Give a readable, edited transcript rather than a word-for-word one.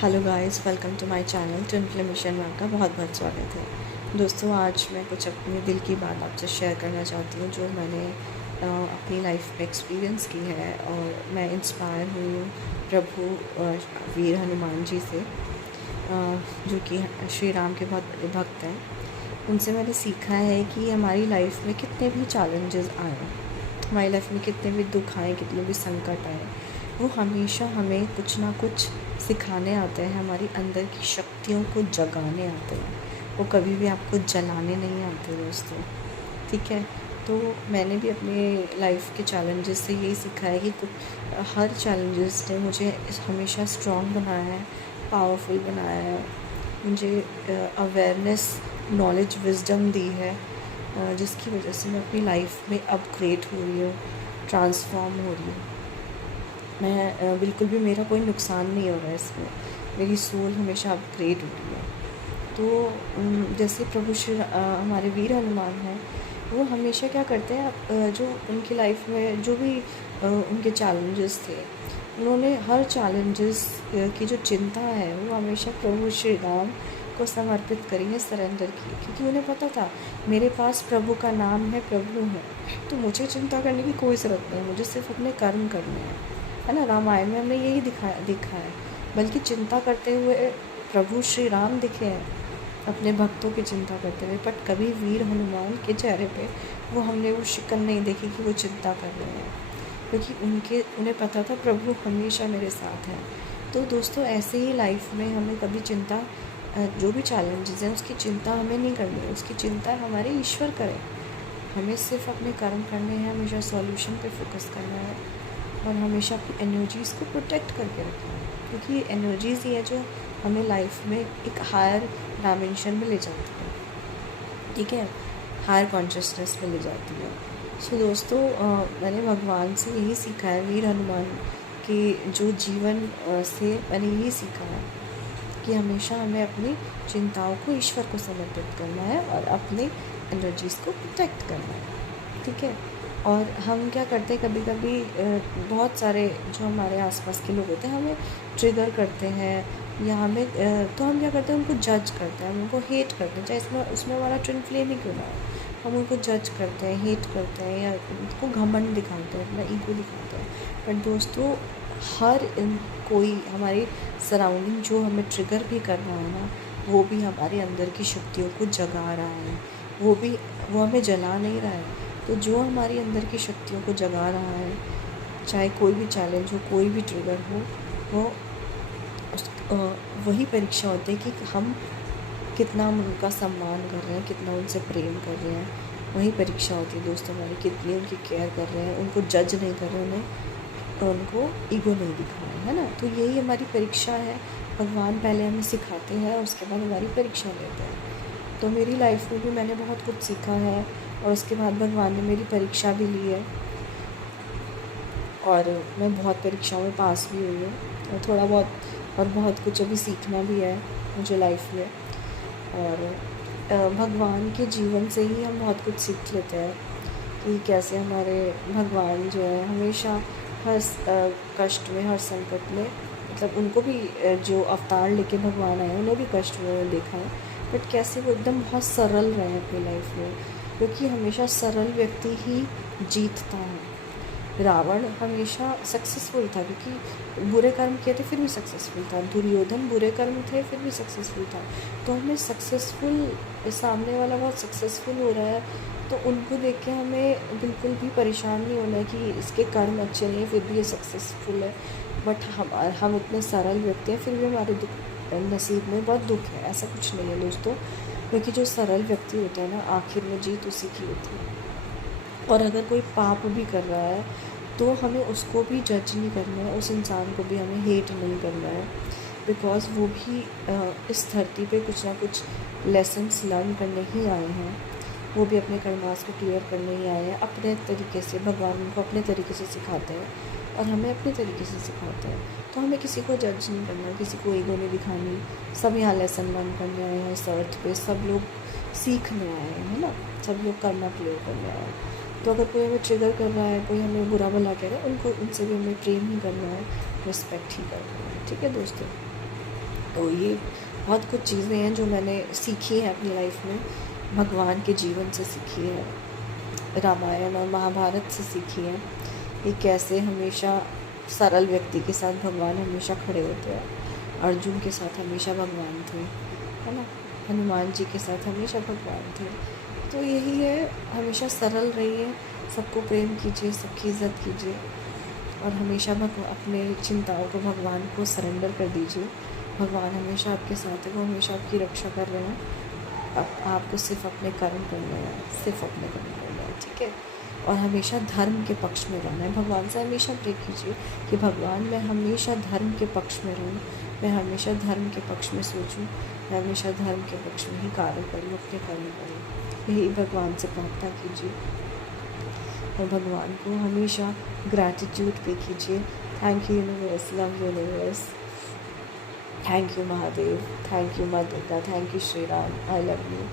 Hello guys, welcome to my channel twin flame mission में आपका बहुत बहुत स्वागत है। दोस्तों, आज मैं कुछ अपने दिल की बात आपसे शेयर करना चाहती हूँ जो मैंने अपनी लाइफ में एक्सपीरियंस की है। और मैं इंस्पायर हुई हूँ प्रभु वीर हनुमान जी से, जो कि श्री राम के बहुत बड़े भक्त हैं। उनसे मैंने सीखा है कि हमारी लाइफ में कितने भी चैलेंजेस आए, हमारी लाइफ में कितने भी दुख आए, कितने भी संकट आए, वो हमेशा हमें कुछ ना कुछ सिखाने आते हैं, हमारी अंदर की शक्तियों को जगाने आते हैं। वो कभी भी आपको जलाने नहीं आते दोस्तों, ठीक है। तो मैंने भी अपने लाइफ के चैलेंजेस से यही सीखा है कि हर चैलेंजेस ने मुझे हमेशा स्ट्रॉन्ग बनाया है, पावरफुल बनाया है, मुझे अवेयरनेस, नॉलेज, विजडम दी है, जिसकी वजह से मैं अपनी लाइफ में अपग्रेड हो रही हूँ, ट्रांसफॉर्म हो रही हूँ। मैं बिल्कुल भी मेरा कोई नुकसान नहीं हो रहा है इसमें, मेरी सोल हमेशा अपग्रेड हो रही है। तो जैसे प्रभु हमारे वीर हनुमान हैं, वो हमेशा क्या करते हैं, जो उनकी लाइफ में जो भी उनके चैलेंजेस थे, उन्होंने हर चैलेंजेस की जो चिंता है वो हमेशा प्रभु श्री राम को समर्पित करी है, सरेंडर की, क्योंकि उन्हें पता था मेरे पास प्रभु का नाम है, प्रभु है, तो मुझे चिंता करने की कोई ज़रूरत नहीं है, मुझे सिर्फ अपने कर्म करने हैं, है ना। रामायण में हमने यही दिखा है। बल्कि चिंता करते हुए प्रभु श्री राम दिखे हैं, अपने भक्तों की चिंता करते हुए, बट कभी वीर हनुमान के चेहरे पे हमने वो शिकन नहीं देखी कि वो चिंता कर रहे हैं, क्योंकि उन्हें पता था प्रभु हमेशा मेरे साथ हैं। तो दोस्तों, ऐसे ही लाइफ में हमें कभी चिंता, जो भी चैलेंजेस हैं उसकी चिंता हमें नहीं करनी है, उसकी चिंता हमारे ईश्वर करें। हमें सिर्फ अपने कर्म करने हैं, हमेशा सॉल्यूशन पे फोकस करना है, और हमेशा अपनी एनर्जीज़ को प्रोटेक्ट करके रखना है, क्योंकि ये एनर्जीज़ ही है जो हमें लाइफ में एक हायर डायमेंशन में ले जाती है, ठीक है, हायर कॉन्शियसनेस में ले जाती है। सो दोस्तों, मैंने भगवान से यही सीखा है, वीर हनुमान के जो जीवन से मैंने यही सीखा है कि हमेशा हमें अपनी चिंताओं को ईश्वर को समर्पित करना है और अपने एनर्जीज़ को प्रोटेक्ट करना है, ठीक है। और हम क्या करते हैं, कभी कभी बहुत सारे जो हमारे आसपास के लोग होते हैं हमें ट्रिगर करते हैं, या हमें तो हम क्या करते हैं, उनको जज करते हैं, हम उनको हेट करते हैं, चाहे इसमें उसमें हमारा ट्विन फ्लेम ही क्यों ना हो। हम उनको जज करते हैं, हेट करते हैं, या उनको घमंड दिखाते हैं, अपना ईगो दिखाते हैं। पर दोस्तों, कोई हमारी सराउंडिंग जो हमें ट्रिगर भी कर रहा है ना, वो भी हमारे अंदर की शक्तियों को जगा रहा है, वो हमें जला नहीं रहा है। तो जो हमारी अंदर की शक्तियों को जगा रहा है, चाहे कोई भी चैलेंज हो, कोई भी ट्रिगर हो, वो वही परीक्षा होती है कि हम कितना उनका सम्मान कर रहे हैं, कितना उनसे प्रेम कर रहे हैं। वही परीक्षा होती है दोस्तों हमारी, कितनी उनकी केयर कर रहे हैं, उनको जज नहीं कर रहे, उनको ईगो नहीं दिखा रहे, है ना। तो यही हमारी परीक्षा है। भगवान पहले हमें सिखाते हैं, उसके बाद हमारी परीक्षा लेते हैं। तो मेरी लाइफ में भी मैंने बहुत कुछ सीखा है, और उसके बाद भगवान ने मेरी परीक्षा भी ली है, और मैं बहुत परीक्षाओं में पास भी हुई हूँ, और थोड़ा बहुत और बहुत कुछ अभी सीखना भी है मुझे लाइफ में। और भगवान के जीवन से ही हम बहुत कुछ सीख लेते हैं कि कैसे हमारे भगवान जो है हमेशा हर कष्ट में, हर संकट में, मतलब उनको भी जो अवतार लेके भगवान आए उन्हें भी कष्ट में देखा है, बट कैसे वो एकदम बहुत सरल रहे हैं अपनी लाइफ में, क्योंकि हमेशा सरल व्यक्ति ही जीतता है। रावण हमेशा सक्सेसफुल था, क्योंकि बुरे कर्म किए थे फिर भी सक्सेसफुल था। दुर्योधन बुरे कर्म थे फिर भी सक्सेसफुल था। तो हमें सक्सेसफुल, सामने वाला बहुत सक्सेसफुल हो रहा है, तो उनको देख के हमें बिल्कुल भी परेशान नहीं होना है कि इसके कर्म अच्छे नहीं है फिर भी ये सक्सेसफुल है। बट हम इतने सरल व्यक्ति हैं, फिर भी हमारे नसीब में बहुत दुख है। ऐसा कुछ नहीं है दोस्तों, क्योंकि जो सरल व्यक्ति होता है ना, आखिर में जीत उसी की होती है। और अगर कोई पाप भी कर रहा है तो हमें उसको भी जज नहीं करना है, उस इंसान को भी हमें हेट नहीं करना है, बिकॉज़ वो भी इस धरती पे कुछ ना कुछ लेसन्स लर्न करने ही आए हैं। वो भी अपने कर्मास को क्लियर करने ही आए हैं, अपने तरीके से। भगवान उनको अपने तरीके से सिखाते हैं, और हमें अपने तरीके से सिखाते हैं। तो हमें किसी को जज नहीं करना, किसी को ईगो नहीं दिखानी। सब यहाँ लेसन लर्न करने आए हैं इस अर्थ पे, सब लोग सीखने आए हैं, है ना। सब लोग कर्मा क्लियर करने आए हैं। तो अगर कोई हमें ट्रिगर कर रहा है, कोई हमें बुरा भला कह रहा है, उनसे भी हमें प्रेम ही करना है, रिस्पेक्ट ही करना है, ठीक है दोस्तों। तो ये बहुत कुछ चीज़ें हैं जो मैंने सीखी हैं अपनी लाइफ में, भगवान के जीवन से सीखी है, रामायण और महाभारत से सीखी है कि कैसे हमेशा सरल व्यक्ति के साथ भगवान हमेशा खड़े होते हैं। अर्जुन के साथ हमेशा भगवान थे, है ना, हनुमान जी के साथ हमेशा भगवान थे। तो यही है, हमेशा सरल रहिए, सबको प्रेम कीजिए, सबकी इज़्ज़त कीजिए और हमेशा अपने चिंताओं को भगवान को सरेंडर कर दीजिए। भगवान हमेशा आपके साथ है, वो हमेशा आपकी रक्षा कर रहे हैं। आपको सिर्फ अपने कर्म करने हैं, सिर्फ अपने कर्म करने हैं, ठीक है। और हमेशा धर्म के पक्ष में रहना है। भगवान से हमेशा प्रे कीजिए कि भगवान मैं हमेशा धर्म के पक्ष में रहूँ, मैं हमेशा धर्म के पक्ष में सोचूं, मैं हमेशा धर्म के पक्ष में ही कार्य करूँ, अपने कर्म करूँ। यही भगवान से प्रार्थना कीजिए और भगवान को हमेशा ग्रैटिट्यूड पे कीजिए। Thank you universe, love universe, thank you Mahadev, thank you माँ Durga, thank you Shri Ram, I love you.